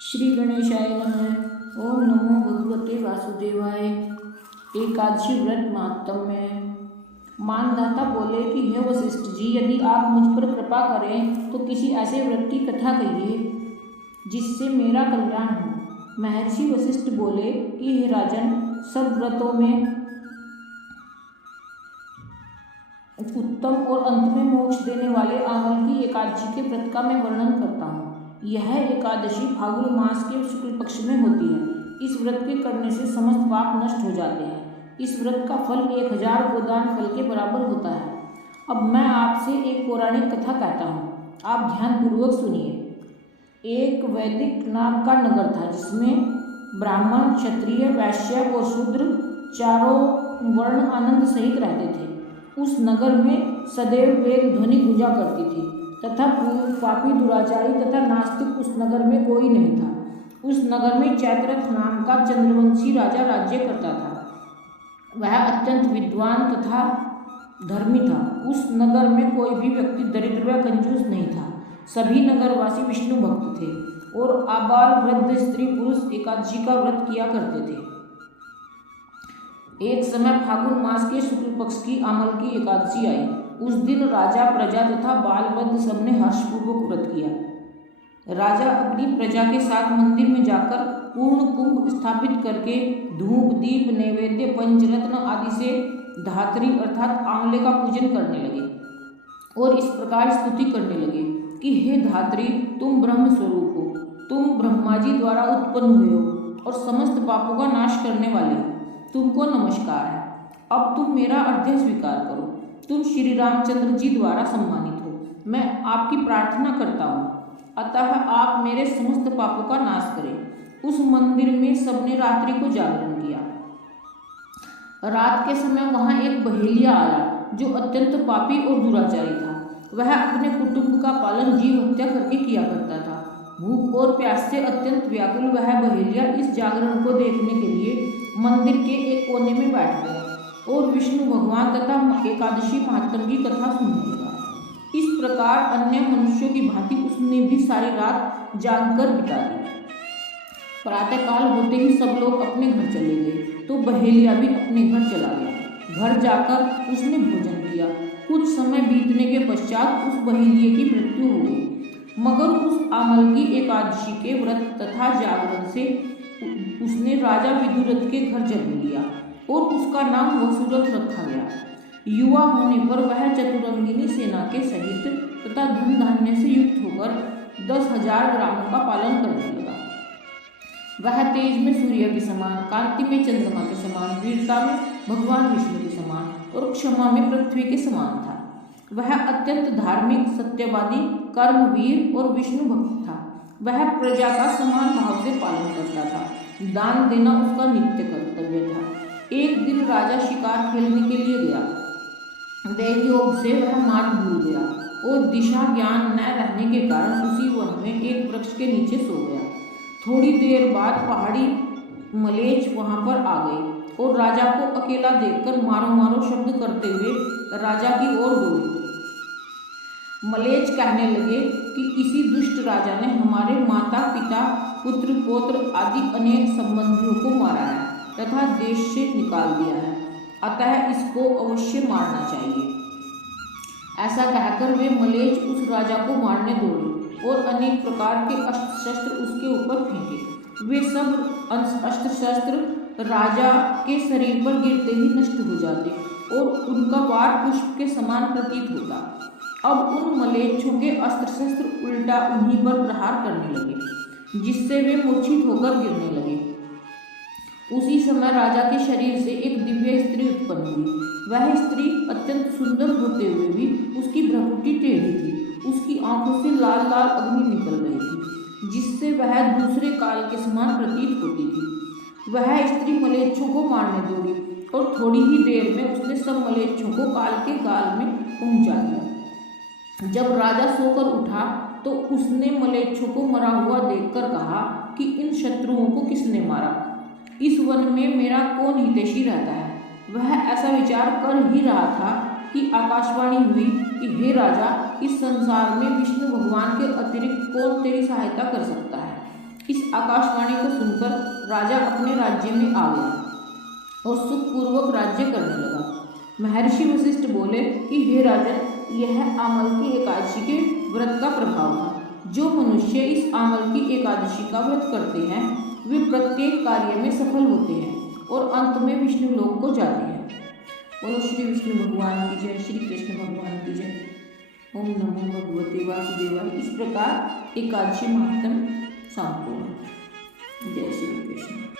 श्री गणेशाय नमः। ओम नमो भगवते वासुदेवाय। एकादशी व्रत महात्म्य। मानदाता बोले कि हे वशिष्ठ जी, यदि आप मुझ पर कृपा करें तो किसी ऐसे व्रत की कथा कहिए जिससे मेरा कल्याण हो। महर्षि वशिष्ठ बोले कि हे राजन, सब व्रतों में उत्तम और अंत में मोक्ष देने वाले आमल की एकादशी के व्रत का मैं वर्णन करता हूँ। यह एकादशी फाल्गुन मास के शुक्ल पक्ष में होती है। इस व्रत के करने से समस्त पाप नष्ट हो जाते हैं। इस व्रत का फल 1000 गोदान फल के बराबर होता है। अब मैं आपसे एक पौराणिक कथा कहता हूँ, आप ध्यानपूर्वक सुनिए। एक वैदिक नाम का नगर था जिसमें ब्राह्मण, क्षत्रिय, वैश्य और शूद्र चारों वर्ण आनंद सहित रहते थे। उस नगर में सदैव वेद ध्वनि गूंजा करती थी तथा पापी, दुराचारी तथा नास्तिक उस नगर में कोई नहीं था। उस नगर में चैत्ररथ नाम का चंद्रवंशी राजा राज्य करता था। वह अत्यंत विद्वान तथा धर्मी था। उस नगर में कोई भी व्यक्ति दरिद्र व कंजूस नहीं था। सभी नगरवासी विष्णु भक्त थे और आबाल, वृद्ध, स्त्री, पुरुष एकादशी का व्रत किया करते थे। एक समय फाल्गुन मास के शुक्ल पक्ष की आमल की एकादशी आई। उस दिन राजा, प्रजा तथा बाल, वृद्ध सबने हर्षपूर्वक व्रत किया। राजा अपनी प्रजा के साथ मंदिर में जाकर पूर्ण कुंभ स्थापित करके धूप, दीप, नैवेद्य, पंचरत्न आदि से धात्री अर्थात आंवले का पूजन करने लगे और इस प्रकार स्तुति करने लगे कि हे धात्री, तुम ब्रह्म स्वरूप हो, तुम ब्रह्मा जी द्वारा उत्पन्न हुए हो और समस्त पापों का नाश करने वाले हो। तुमको नमस्कार है। अब तुम मेरा अर्घ्य स्वीकार करो। तुम श्री रामचंद्र जी द्वारा सम्मानित हो। मैं आपकी प्रार्थना करता हूँ, अतः आप मेरे समस्त पापों का नाश करें। उस मंदिर में सबने रात्रि को जागरण किया। रात के समय वहाँ एक बहेलिया आया जो अत्यंत पापी और दुराचारी था। वह अपने कुटुंब का पालन जीव हत्या करके किया करता था। भूख और प्यास से अत्यंत व्याकुल वह बहेलिया इस जागरण को देखने के लिए मंदिर के एक कोने में बैठ गया और विष्णु भगवान तथा एकादशी महात्म्य की कथा सुनने लगा। इस प्रकार अन्य मनुष्यों की भांति उसने भी सारी रात जागकर बिता दी। प्रातःकाल होते ही सब लोग अपने घर चले गए तो बहेलिया भी अपने घर चला गया। घर जाकर उसने भोजन किया। कुछ समय बीतने के पश्चात उस बहेलिये की मृत्यु हो गई। मगर उस आमल की एकादशी के व्रत तथा जागरण से उसने राजा विदुरथ के घर जन्म लिया और उसका नाम वसुरथ रखा गया। युवा होने पर वह चतुरंगिनी सेना के सहित तथा धन धान्य से युक्त होकर 10,000 ग्रामों का पालन करने लगा। वह तेज में सूर्य के समान, कांति में चंद्रमा के समान, वीरता में भगवान विष्णु के समान और क्षमा में पृथ्वी के समान था। वह अत्यंत धार्मिक, सत्यवादी, कर्मवीर और विष्णु भक्त था। वह प्रजा का समान भाव से पालन करता था। दान देना उसका नित्य कर्तव्य था। एक दिन राजा शिकार खेलने के लिए गया। दैवयोग से वह मार्ग भूल गया और दिशा ज्ञान न रहने के कारण उसी वन में एक वृक्ष के नीचे सो गया। थोड़ी देर बाद पहाड़ी मलेच वहां पर आ गई और राजा को अकेला देखकर मारो मारो शब्द करते हुए राजा की ओर दौड़ी। मलेच कहने लगे कि किसी दुष्ट राजा ने हमारे माता, पिता, पुत्र, पौत्र आदि अनेक संबंधियों को मारा है तथा देश से निकाल दिया है, अतः इसको अवश्य मारना चाहिए। ऐसा कहकर वे मलेच उस राजा को मारने दौड़े और अनेक प्रकार के अस्त्र शस्त्र उसके ऊपर फेंके। वे सब अस्त्र शस्त्र राजा के शरीर पर गिरते ही नष्ट हो जाते और उनका वार पुष्प के समान प्रतीत होता। अब उन मलेच्छों के अस्त्र शस्त्र उल्टा उन्हीं पर प्रहार करने लगे, जिससे वे मूर्छित होकर गिरने लगे। उसी समय राजा के शरीर से एक दिव्य स्त्री उत्पन्न हुई। वह स्त्री अत्यंत सुंदर होते हुए भी उसकी भ्रुकुटी टेढ़ी थी। उसकी आंखों से लाल लाल अग्नि निकल रही थी, जिससे वह दूसरे काल के समान प्रतीत होती थी। वह स्त्री मलेच्छों को मारने दौड़ी और थोड़ी ही देर में उसने सब मलेच्छों को काल के गाल में पहुंचा दिया। जब राजा सोकर उठा तो उसने मलेच्छों को मरा हुआ देखकर कहा कि इन शत्रुओं को किसने मारा? इस वन में मेरा कौन हितैषी रहता है? वह ऐसा विचार कर ही रहा था कि आकाशवाणी हुई कि हे राजा, इस संसार में विष्णु भगवान के अतिरिक्त कौन तेरी सहायता कर सकता है? इस आकाशवाणी को सुनकर राजा अपने राज्य में आ गया और सुखपूर्वक राज्य करने लगा। महर्षि वशिष्ठ बोले कि हे राजन, यह आमल की एकादशी के व्रत का प्रभाव था। जो मनुष्य इस आमल की एकादशी का व्रत करते हैं वे प्रत्येक कार्य में सफल होते हैं और अंत में विष्णु लोक को जाते हैं। बोलो श्री विष्णु भगवान की जय, श्री कृष्ण भगवान की जय। ओम नमो भगवते वासुदेवाय। इस प्रकार एकादशी महात्म्य संपूर्ण। जय श्री कृष्ण।